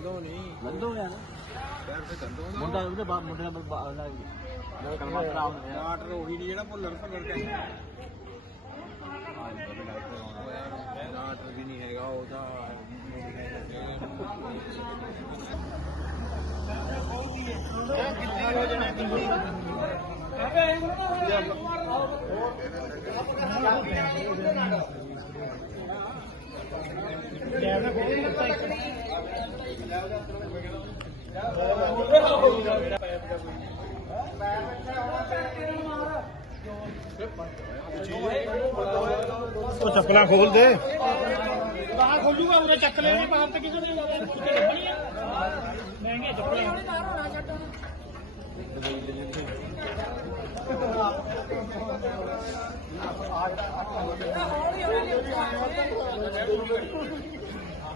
ਗੰਦੋ ਨਹੀਂ। ਲੰਦੋ ਗਿਆ ਨਾ। ਸ਼ਹਿਰ ਤੇ ਗੰਦੋ ਮੁੰਡਾ ਉਹਦੇ ਬਾਪ ਮੁੰਡੇ ਦਾ ਬਾਪ ਦਾ ਕਲਮਾ ਖਰਾਬ ਹੋ ਗਿਆ ਡਾਕਟਰ ਉਹੀ ਨਹੀਂ ਜਿਹੜਾ ਭੁੱਲਰ ਭੁੱਲਰ ਕਹਿੰਦਾ ਡਾਕਟਰ ਵੀ ਨਹੀਂ ਹੈਗਾ ਉਹਦਾ ਉਹ ਚੱਪਲਾਂ ਖੋਲ ਦੇ ਬਾਹਰ ਖੋਲੂਗਾ ਉਰੇ ਚੱਕ ਲੈਣੇ ਬਾਹਰ ਤੇ ਕਿਸੇ ਨੇ ਲੱਭਣੀ ਆ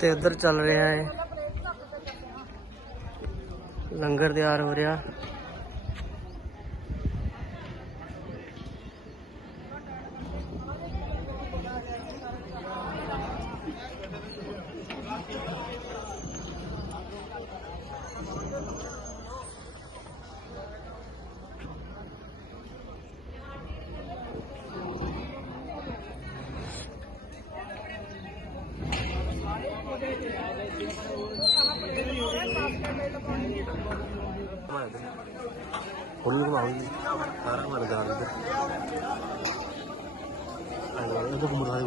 ਤੇ ਇੱਧਰ ਚੱਲ ਰਿਹਾ ਹੈ ਲੰਗਰ ਤਿਆਰ ਹੋ ਰਿਹਾ। ਹੁਣ ਨੂੰ ਆਉਂਦੀ ਸਾਰਾ ਮਰ ਜਾ ਰਿਹਾ ਆਇਆ ਇਹ ਤਾਂ ਘੁੰਮਣਾ ਹੈ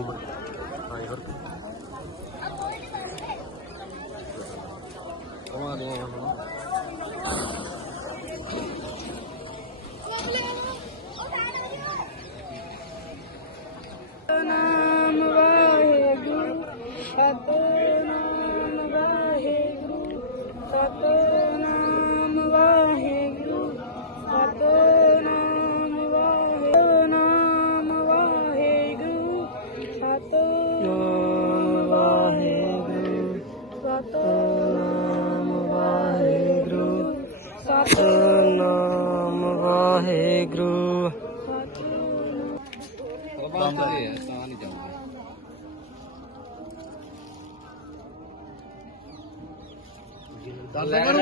ਬੰਦ ਦੇ ਹੈ ਤਾਂ ਨਹੀਂ ਜਾਊਗਾ।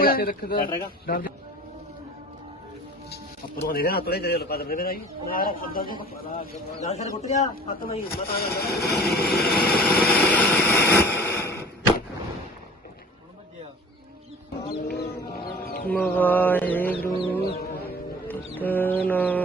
ਇੱਥੇ ਰੱਖਦਾ ਅਪਰੋਂ ਦੇ ਨਾ ਤੋਲੇ ਜਿਹੜੇ ਲੋਕਾਂ ਦੇ ਭਾਈ ਨਾ ਰ ਫੱਦਾ ਦੇ ਨਾ ਸਾਰੇ ਗੁੱਟ ਗਿਆ ਹੱਥ ਮੈਂ ਮਤਾ ਵਾਹਿਗੁਰੂ ਸਤਨਾਮ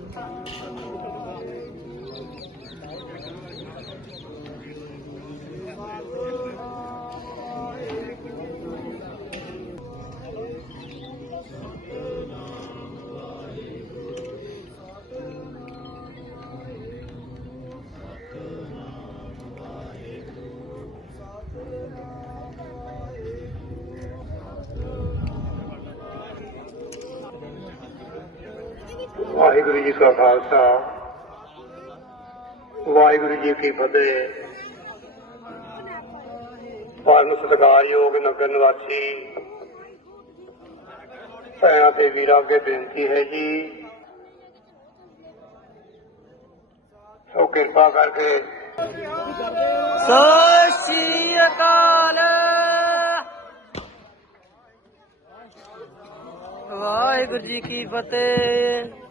ਵਾਹਿਗੁਰੂ ਜੀ ਕਾ ਖਾਲਸਾ। ਵਾਹਿਗੁਰੂ ਜੀ ਕੀ ਫਤਿਹ। ਪਰਮ ਸਤਿਕਾਰਯੋਗ ਨਗਰ ਨਿਵਾਸੀ, ਭੈਣਾਂ ਤੇ ਵੀਰਾਂ ਅੱਗੇ ਬੇਨਤੀ ਹੈ ਜੀ, ਸੋ ਕਿਰਪਾ ਕਰਕੇ ਸਤਿ ਸ਼੍ਰੀ ਅਕਾਲ। ਵਾਹਿਗੁਰੂ ਜੀ ਕੀ ਫਤਿਹ।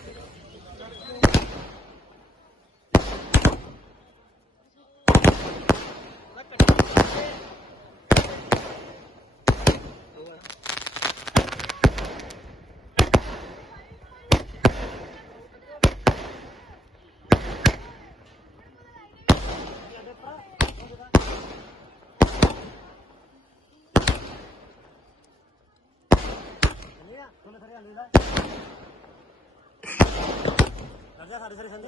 ਕਰਦੇ ਸਾਡੇ ਸਾਰੇ ਸੰਦੇ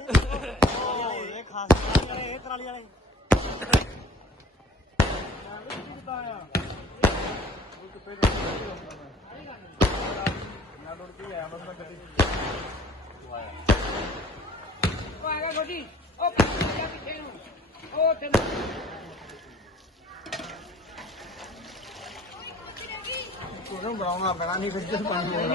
ਇਹ ਖਾਸ ਵਾਲੇ ਇਹ ਟਰਾਲੀ ਵਾਲੇ। ਉਹਨੂੰ ਬਣਾਉਣਾ ਪੈਣਾ ਨਹੀਂ ਫਿਰ ਪਾਣੀ